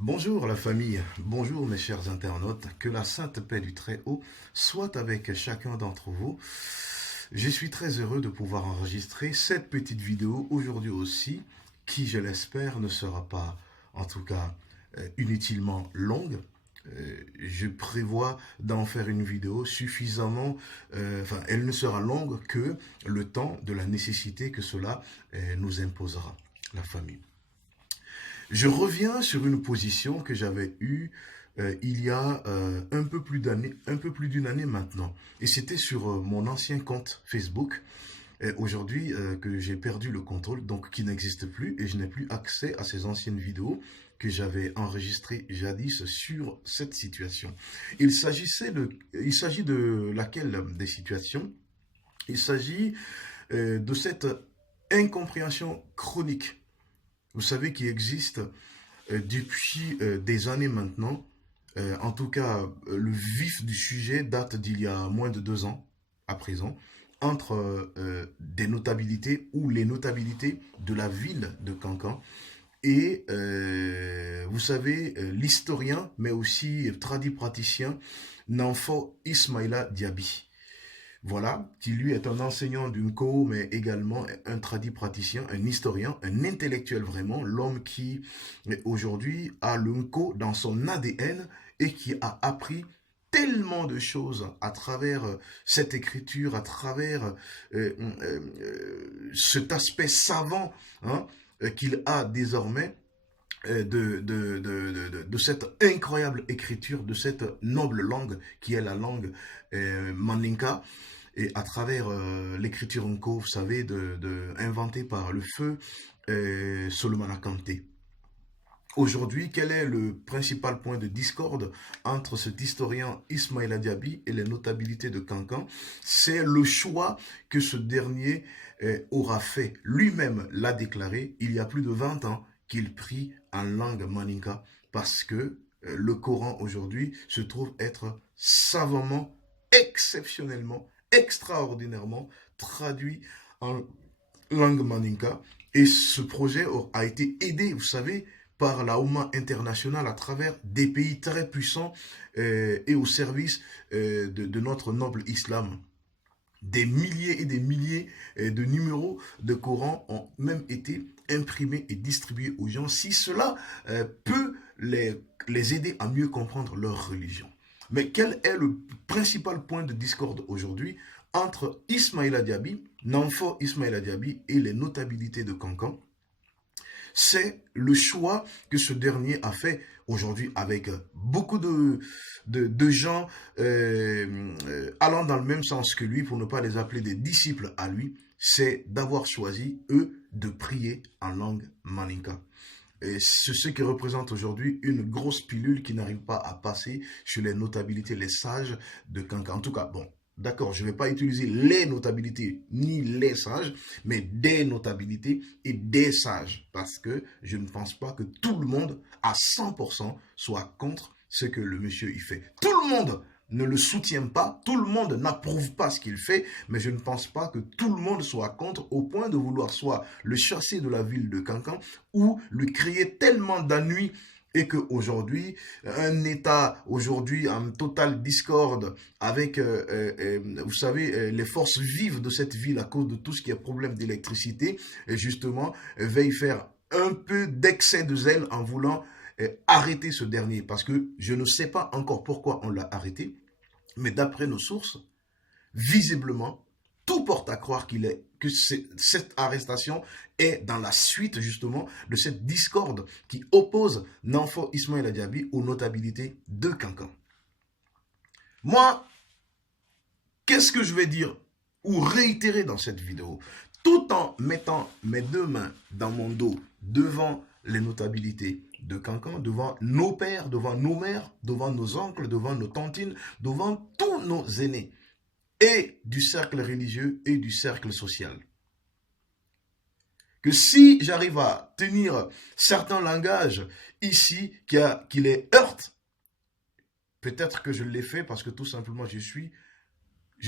Bonjour la famille, bonjour mes chers internautes, que la sainte paix du Très-Haut soit avec chacun d'entre vous. Je suis très heureux de pouvoir enregistrer cette petite vidéo aujourd'hui aussi, qui je l'espère ne sera pas en tout cas inutilement longue. Je prévois d'en faire une vidéo suffisamment, elle ne sera longue que le temps de la nécessité que cela nous imposera, la famille. Je reviens sur une position que j'avais eue il y a un peu plus d'une année maintenant. Et c'était sur mon ancien compte Facebook. Aujourd'hui que j'ai perdu le contrôle, donc qui n'existe plus, et je n'ai plus accès à ces anciennes vidéos que j'avais enregistrées jadis sur cette situation. Il s'agit de laquelle des situations? Il s'agit de cette incompréhension chronique, vous savez, qui existe depuis des années maintenant. En tout cas, le vif du sujet date d'il y a moins de 2 ans à présent, entre des notabilités ou les notabilités de la ville de Cancan et, vous savez, l'historien, mais aussi praticien, Nanfo Ismaïla Diaby. Voilà, qui lui est un enseignant d'une co, mais également un praticien, un historien, un intellectuel vraiment, l'homme qui aujourd'hui a le co dans son ADN et qui a appris tellement de choses à travers cette écriture, à travers cet aspect savant, hein, qu'il a désormais de cette incroyable écriture, de cette noble langue qui est la langue Mandinka, et à travers l'écriture Nko, vous savez, inventée par le feu Solomon Kanté. Aujourd'hui, quel est le principal point de discorde entre cet historien Ismaïla Diaby et les notabilités de Cancan? C'est le choix que ce dernier aura fait. Lui-même l'a déclaré il y a plus de 20 ans qu'il prie en langue maninka parce que le Coran aujourd'hui se trouve être savamment, exceptionnellement, extraordinairement traduit en langue maninka. Et ce projet a été aidé, vous savez, par la Oumma internationale à travers des pays très puissants et au service de notre noble islam. Des milliers et des milliers de numéros de Coran ont même été imprimés et distribués aux gens, si cela peut les aider à mieux comprendre leur religion. Mais quel est le principal point de discorde aujourd'hui entre Ismaïla Diaby, Nanfo Ismaïla Diaby et les notabilités de Cancan? C'est le choix que ce dernier a fait aujourd'hui avec beaucoup de gens allant dans le même sens que lui, pour ne pas les appeler des disciples à lui, c'est d'avoir choisi, eux, de prier en langue maninka. Et c'est ce qui représente aujourd'hui une grosse pilule qui n'arrive pas à passer chez les notabilités, les sages de Kanka. En tout cas, bon, d'accord, je ne vais pas utiliser les notabilités ni les sages, mais des notabilités et des sages. Parce que je ne pense pas que tout le monde, à 100%, soit contre ce que le monsieur y fait. Tout le monde ne le soutient pas, tout le monde n'approuve pas ce qu'il fait, mais je ne pense pas que tout le monde soit contre au point de vouloir soit le chasser de la ville de Cancan ou lui créer tellement d'ennuis et qu'aujourd'hui, un État aujourd'hui en totale discorde avec, vous savez, les forces vives de cette ville à cause de tout ce qui est problème d'électricité, et justement, veille faire un peu d'excès de zèle en voulant arrêter ce dernier, parce que je ne sais pas encore pourquoi on l'a arrêté, mais d'après nos sources, visiblement, tout porte à croire que cette arrestation est dans la suite justement de cette discorde qui oppose Nanfo Ismaïla Diaby aux notabilités de Cancan. Moi, qu'est-ce que je vais dire ou réitérer dans cette vidéo, tout en mettant mes deux mains dans mon dos devant les notabilités de Cancan, devant nos pères, devant nos mères, devant nos oncles, devant nos tantines, devant tous nos aînés, et du cercle religieux et du cercle social. Que si j'arrive à tenir certains langages ici qui les heurtent, peut-être que je l'ai fait parce que tout simplement je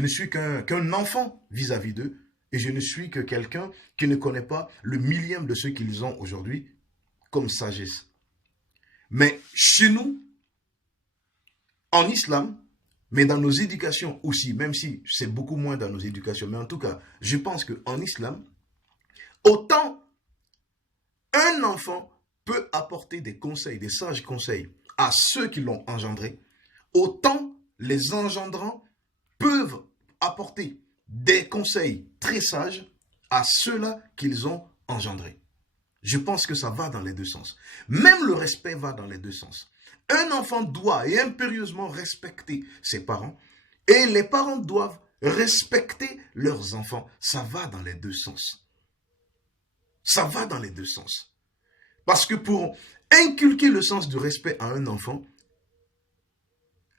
ne suis qu'un enfant vis-à-vis d'eux, et je ne suis que quelqu'un qui ne connaît pas le millième de ce qu'ils ont aujourd'hui comme sagesse. Mais chez nous, en islam, mais dans nos éducations aussi, même si c'est beaucoup moins dans nos éducations, mais en tout cas, je pense qu'en islam, autant un enfant peut apporter des conseils, des sages conseils à ceux qui l'ont engendré, autant les engendrants peuvent apporter des conseils très sages à ceux-là qu'ils ont engendrés. Je pense que ça va dans les deux sens. Même le respect va dans les deux sens. Un enfant doit et impérieusement respecter ses parents et les parents doivent respecter leurs enfants. Ça va dans les deux sens. Ça va dans les deux sens. Parce que pour inculquer le sens du respect à un enfant,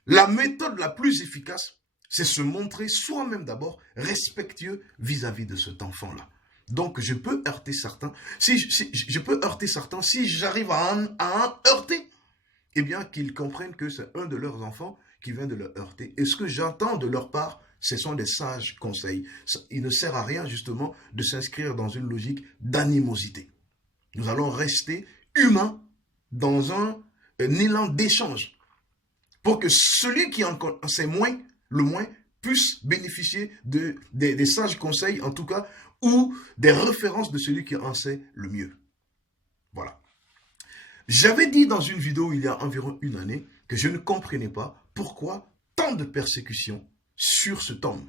la méthode la plus efficace, c'est se montrer soi-même d'abord respectueux vis-à-vis de cet enfant-là. Donc, je peux heurter certains. Si j'arrive à en heurter, eh bien, qu'ils comprennent que c'est un de leurs enfants qui vient de le heurter. Et ce que j'entends de leur part, ce sont des sages conseils. Il ne sert à rien, justement, de s'inscrire dans une logique d'animosité. Nous allons rester humains dans un élan d'échange pour que celui qui en sait moins, le moins, puisse bénéficier des sages conseils, en tout cas, ou des références de celui qui en sait le mieux. Voilà. J'avais dit dans une vidéo il y a environ une année que je ne comprenais pas pourquoi tant de persécutions sur cet homme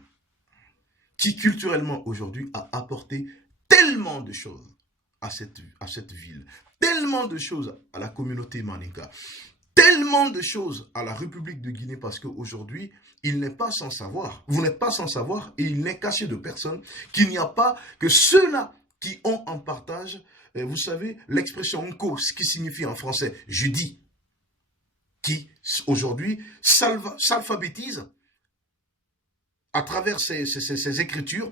qui culturellement aujourd'hui a apporté tellement de choses à cette ville, tellement de choses à la communauté Mandinka, tellement de choses à la République de Guinée parce qu'aujourd'hui, il n'est pas sans savoir, vous n'êtes pas sans savoir et il n'est caché de personne qu'il n'y a pas que ceux-là qui ont en partage, vous savez, l'expression Nko, ce qui signifie en français je dis, qui aujourd'hui s'alphabétise à travers ces écritures,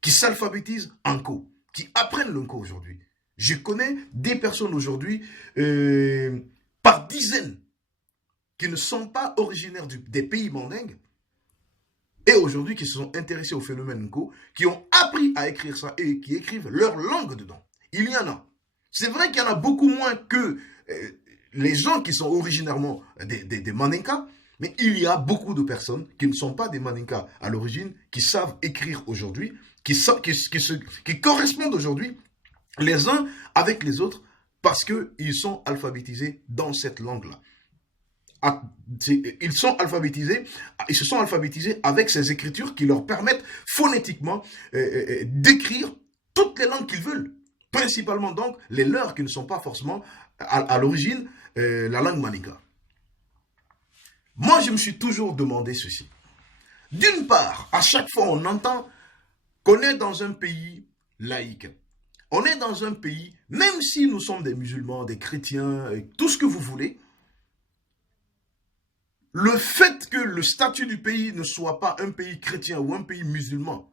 qui s'alphabétisent en Nko, qui apprennent le Nko aujourd'hui. Je connais des personnes aujourd'hui, par dizaines, qui ne sont pas originaires des pays mandingues, et aujourd'hui qui se sont intéressés au phénomène Nko, qui ont appris à écrire ça et qui écrivent leur langue dedans. Il y en a. C'est vrai qu'il y en a beaucoup moins que les gens qui sont originairement des Mandinkas, mais il y a beaucoup de personnes qui ne sont pas des Mandinkas à l'origine, qui savent écrire aujourd'hui, qui correspondent aujourd'hui les uns avec les autres parce qu'ils sont alphabétisés dans cette langue-là. Ils se sont alphabétisés avec ces écritures qui leur permettent phonétiquement d'écrire toutes les langues qu'ils veulent. Principalement donc les leurs qui ne sont pas forcément à l'origine la langue Mandinka. Moi, je me suis toujours demandé ceci. D'une part, à chaque fois on entend qu'on est dans un pays laïque. On est dans un pays, même si nous sommes des musulmans, des chrétiens, tout ce que vous voulez, le fait que le statut du pays ne soit pas un pays chrétien ou un pays musulman,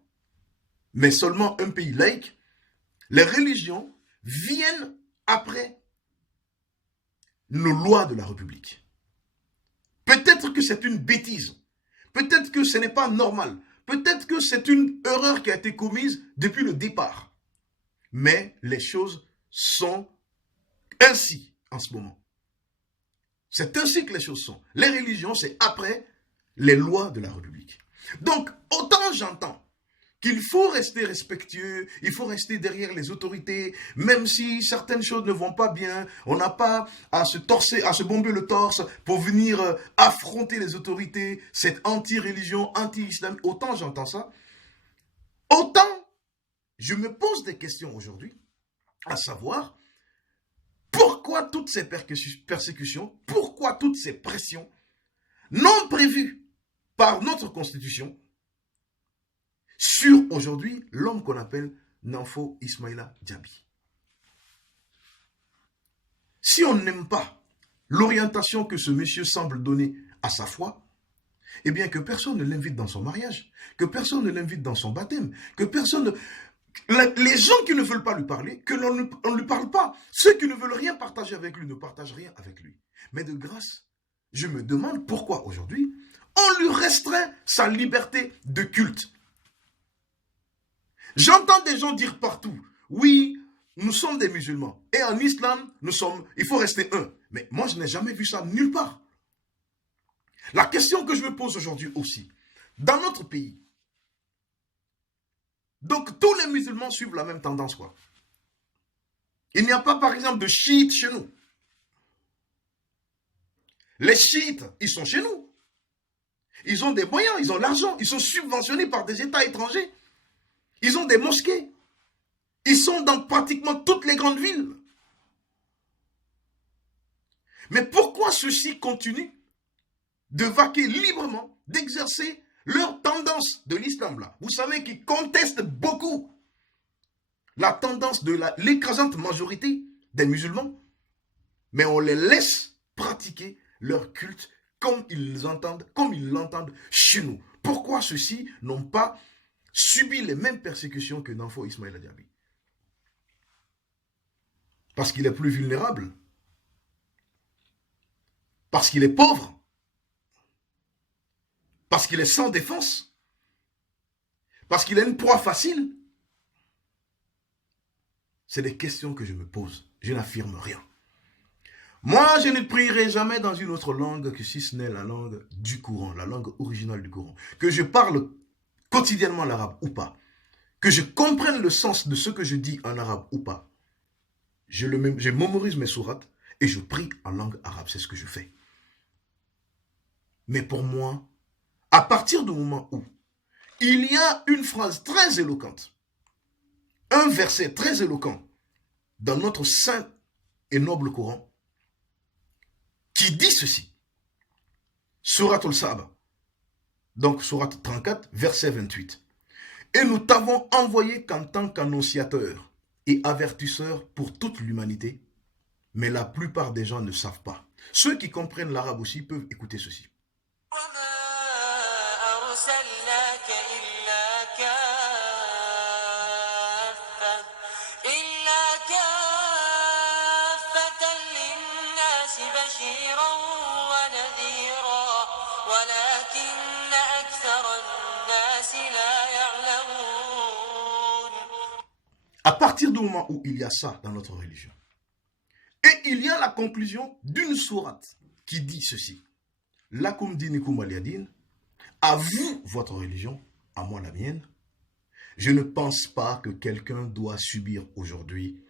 mais seulement un pays laïque, les religions viennent après nos lois de la République. Peut-être que c'est une bêtise, peut-être que ce n'est pas normal, peut-être que c'est une erreur qui a été commise depuis le départ. Mais les choses sont ainsi en ce moment. C'est ainsi que les choses sont. Les religions, c'est après les lois de la République. Donc, autant j'entends qu'il faut rester respectueux, il faut rester derrière les autorités, même si certaines choses ne vont pas bien, on n'a pas à se bomber le torse pour venir affronter les autorités, cette anti-religion, anti-islam, autant j'entends ça, autant je me pose des questions aujourd'hui, à savoir, pourquoi toutes ces persécutions, pourquoi toutes ces pressions non prévues par notre Constitution sur aujourd'hui l'homme qu'on appelle Nanfo Ismaïla Diaby. Si on n'aime pas l'orientation que ce monsieur semble donner à sa foi, eh bien que personne ne l'invite dans son mariage, que personne ne l'invite dans son baptême, que personne... Les gens qui ne veulent pas lui parler, que l'on ne lui parle pas. Ceux qui ne veulent rien partager avec lui ne partagent rien avec lui. Mais de grâce, je me demande pourquoi aujourd'hui, on lui restreint sa liberté de culte. J'entends des gens dire partout, oui, nous sommes des musulmans. Et en islam, il faut rester un. Mais moi, je n'ai jamais vu ça nulle part. La question que je me pose aujourd'hui aussi, dans notre pays, donc tous les musulmans suivent la même tendance, quoi. Il n'y a pas, par exemple, de chiites chez nous. Les chiites, ils sont chez nous. Ils ont des moyens, ils ont l'argent, ils sont subventionnés par des États étrangers. Ils ont des mosquées. Ils sont dans pratiquement toutes les grandes villes. Mais pourquoi ceux-ci continuent de vaquer librement, d'exercer leur tendance de l'islam là? Vous savez qu'ils contestent beaucoup la tendance de l'écrasante majorité des musulmans, mais on les laisse pratiquer leur culte comme ils l'entendent chez nous. Pourquoi ceux-ci n'ont pas subi les mêmes persécutions que Danfo Ismaïla Diaby? Parce qu'il est plus vulnérable, parce qu'il est pauvre, parce qu'il est sans défense, parce qu'il a une proie facile. C'est des questions que je me pose. Je n'affirme rien. Moi, je ne prierai jamais dans une autre langue que si ce n'est la langue du Coran, la langue originale du Coran. Que je parle quotidiennement l'arabe ou pas, que je comprenne le sens de ce que je dis en arabe ou pas, je mémorise mes sourates et je prie en langue arabe. C'est ce que je fais. Mais pour moi, à partir du moment où il y a une phrase très éloquente, un verset très éloquent dans notre saint et noble Coran qui dit ceci, Surat al-Saba, donc Surat 34, verset 28. Et nous t'avons envoyé qu'en tant qu'annonciateur et avertisseur pour toute l'humanité, mais la plupart des gens ne savent pas. Ceux qui comprennent l'arabe aussi peuvent écouter ceci. À partir du moment où il y a ça dans notre religion, et il y a la conclusion d'une sourate qui dit ceci, Lakum dinikum waliyadin, à vous votre religion, à moi la mienne, je ne pense pas que quelqu'un doit subir aujourd'hui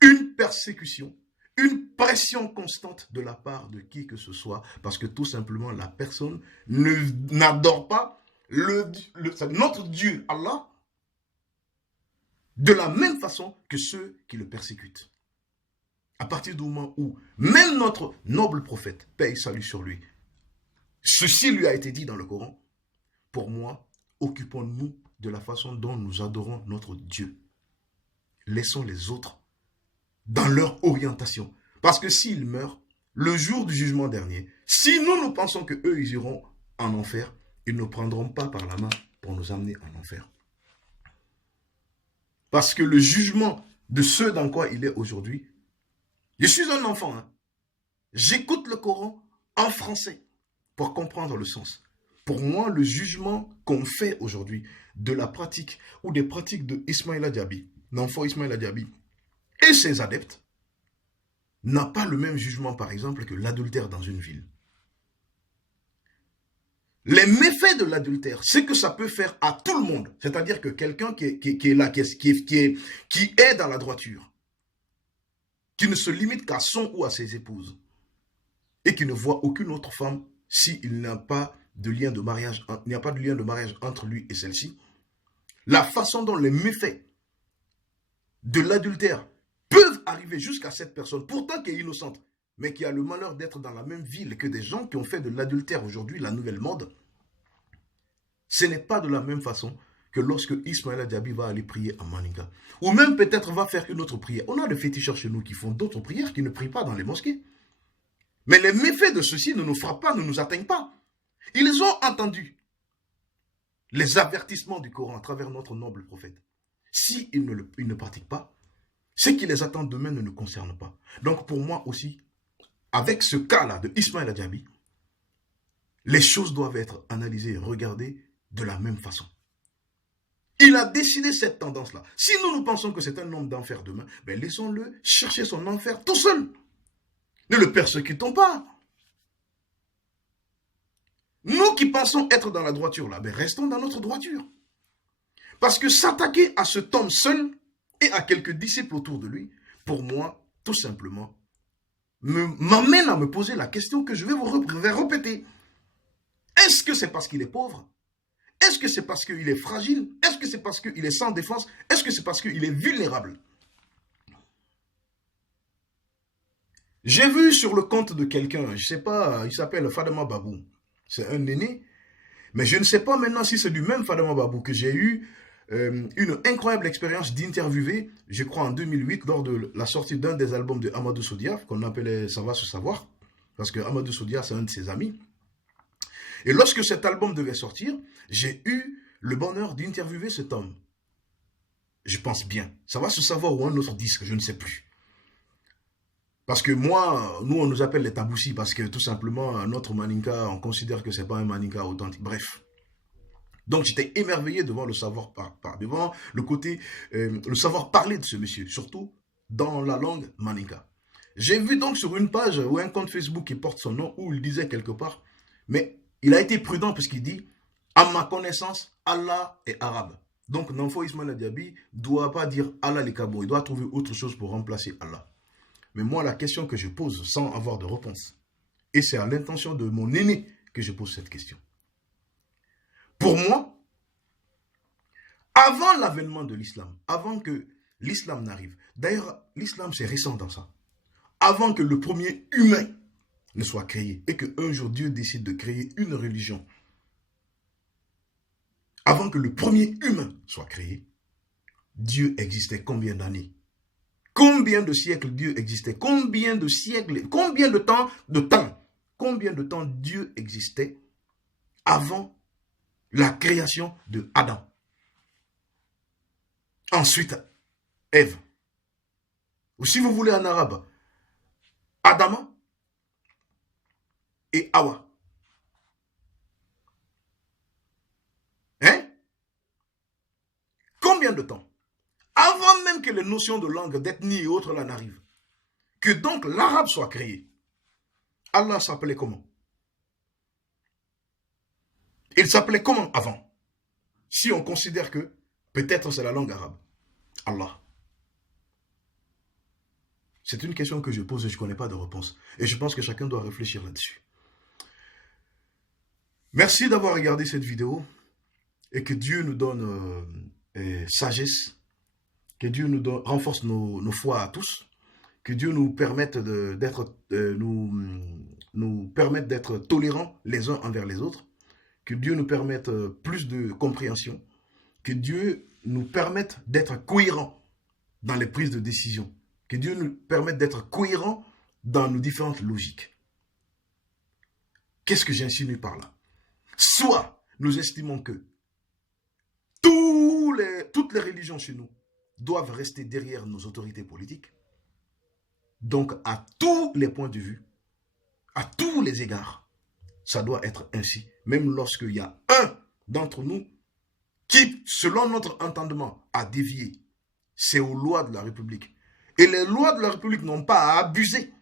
une persécution, une pression constante de la part de qui que ce soit, parce que tout simplement la personne n'adore pas notre Dieu, Allah, de la même façon que ceux qui le persécutent. À partir du moment où même notre noble prophète, paix et salut sur lui, ceci lui a été dit dans le Coran, pour moi, occupons-nous de la façon dont nous adorons notre Dieu. Laissons les autres dans leur orientation. Parce que s'ils meurent, le jour du jugement dernier, si nous pensons qu'eux, ils iront en enfer, ils ne prendront pas par la main pour nous amener en enfer. Parce que le jugement de ceux dans quoi il est aujourd'hui, je suis un enfant, hein. J'écoute le Coran en français pour comprendre le sens. Pour moi, le jugement qu'on fait aujourd'hui de la pratique ou des pratiques de Ismaïla Diaby, Danfo Ismaïla Diaby et ses adeptes, n'a pas le même jugement, par exemple, que l'adultère dans une ville. Les méfaits de l'adultère, c'est que ça peut faire à tout le monde. C'est-à-dire que quelqu'un qui est là, qui est dans la droiture, qui ne se limite qu'à son ou à ses épouses, et qui ne voit aucune autre femme s'il n'y a pas de lien de mariage, entre lui et celle-ci, la façon dont les méfaits de l'adultère peuvent arriver jusqu'à cette personne, pourtant qui est innocente, mais qui a le malheur d'être dans la même ville que des gens qui ont fait de l'adultère aujourd'hui la nouvelle mode, ce n'est pas de la même façon que lorsque Ismaïla Diaby va aller prier à Maninga. Ou même peut-être va faire une autre prière. On a des féticheurs chez nous qui font d'autres prières, qui ne prient pas dans les mosquées. Mais les méfaits de ceux-ci ne nous frappent pas, ne nous atteignent pas. Ils ont entendu les avertissements du Coran à travers notre noble prophète. S'ils ne pratiquent pas, ce qui les attend demain ne nous concerne pas. Donc pour moi aussi, avec ce cas-là de Ismaïla Diaby, les choses doivent être analysées et regardées de la même façon. Il a décidé cette tendance-là. Si nous pensons que c'est un homme d'enfer demain, ben laissons-le chercher son enfer tout seul. Ne le persécutons pas. Nous qui pensons être dans la droiture, là, ben restons dans notre droiture. Parce que s'attaquer à cet homme seul et à quelques disciples autour de lui, pour moi, tout simplement, m'amène à me poser la question que je vais vous répéter. Est-ce que c'est parce qu'il est pauvre? Est-ce que c'est parce qu'il est fragile? Est-ce que c'est parce qu'il est sans défense? Est-ce que c'est parce qu'il est vulnérable? J'ai vu sur le compte de quelqu'un, je ne sais pas, il s'appelle Fadama Babou. C'est un aîné. Mais je ne sais pas maintenant si c'est du même Fadama Babou que j'ai eu une incroyable expérience d'interviewer, je crois en 2008, lors de la sortie d'un des albums de Amadou Soudia, qu'on appelait Ça va se savoir, parce que Amadou Soudia, c'est un de ses amis. Et lorsque cet album devait sortir, j'ai eu le bonheur d'interviewer cet homme. Je pense bien. Ça va se savoir ou un autre disque, je ne sais plus. Parce que moi, nous, on nous appelle les taboussis parce que tout simplement, notre maninka, on considère que c'est pas un maninka authentique. Bref. Donc, j'étais émerveillé devant le savoir devant le côté, le savoir parler de ce monsieur, surtout dans la langue maninka. J'ai vu donc sur une page ou un compte Facebook qui porte son nom où il disait quelque part, mais il a été prudent parce qu'il dit, à ma connaissance, Allah est arabe. Donc, Namfo Ismaïla Diaby ne doit pas dire Allah les Kabo, il doit trouver autre chose pour remplacer Allah. Mais moi, la question que je pose sans avoir de réponse, et c'est à l'intention de mon aîné que je pose cette question. Pour moi, avant l'avènement de l'islam, avant que l'islam n'arrive, d'ailleurs, l'islam c'est récent dans ça, avant que le premier humain ne soit créé et qu'un jour Dieu décide de créer une religion, avant que le premier humain soit créé, Dieu existait combien d'années? Combien de siècles Dieu existait? Combien de siècles? Combien de temps? Combien de temps Dieu existait avant la création de Adam? Ensuite, Ève. Ou si vous voulez en arabe, Adama et Hawa. Hein? Combien de temps? Avant même que les notions de langue, d'ethnie et autres là n'arrivent. Que donc l'arabe soit créé. Allah s'appelait comment? Il s'appelait comment avant? Si on considère que peut-être c'est la langue arabe. Allah. C'est une question que je pose et je ne connais pas de réponse. Et je pense que chacun doit réfléchir là-dessus. Merci d'avoir regardé cette vidéo et que Dieu nous donne sagesse, que Dieu nous renforce nos foi à tous, que Dieu nous permette d'être tolérants les uns envers les autres, que Dieu nous permette plus de compréhension, que Dieu nous permette d'être cohérents dans les prises de décision, que Dieu nous permette d'être cohérents dans nos différentes logiques. Qu'est-ce que j'insinue par là? Soit nous estimons que toutes les religions chez nous doivent rester derrière nos autorités politiques, donc à tous les points de vue, à tous les égards, ça doit être ainsi, même lorsqu'il y a un d'entre nous qui, selon notre entendement, a dévié. C'est aux lois de la République. Et les lois de la République n'ont pas à abuser,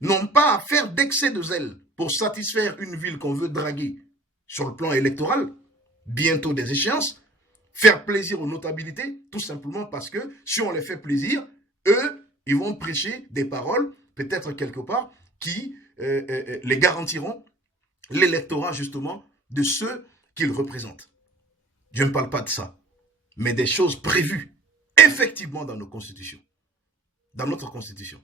n'ont pas à faire d'excès de zèle pour satisfaire une ville qu'on veut draguer sur le plan électoral, bientôt des échéances, faire plaisir aux notabilités, tout simplement parce que si on les fait plaisir, eux, ils vont prêcher des paroles, peut-être quelque part, qui les garantiront l'électorat justement de ceux qu'ils représentent. Je ne parle pas de ça, mais des choses prévues effectivement dans nos constitutions, dans notre constitution.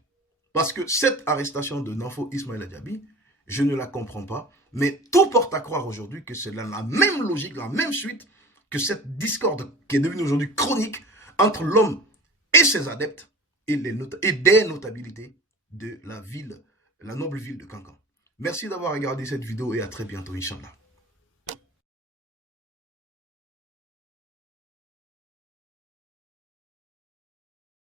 Parce que cette arrestation de Namfo Ismaïla Diaby, je ne la comprends pas, mais tout porte à croire aujourd'hui que c'est la même logique, la même suite que cette discorde qui est devenue aujourd'hui chronique entre l'homme et ses adeptes et des notabilités de la noble ville de Kankan. Merci d'avoir regardé cette vidéo et à très bientôt, Inch'Allah.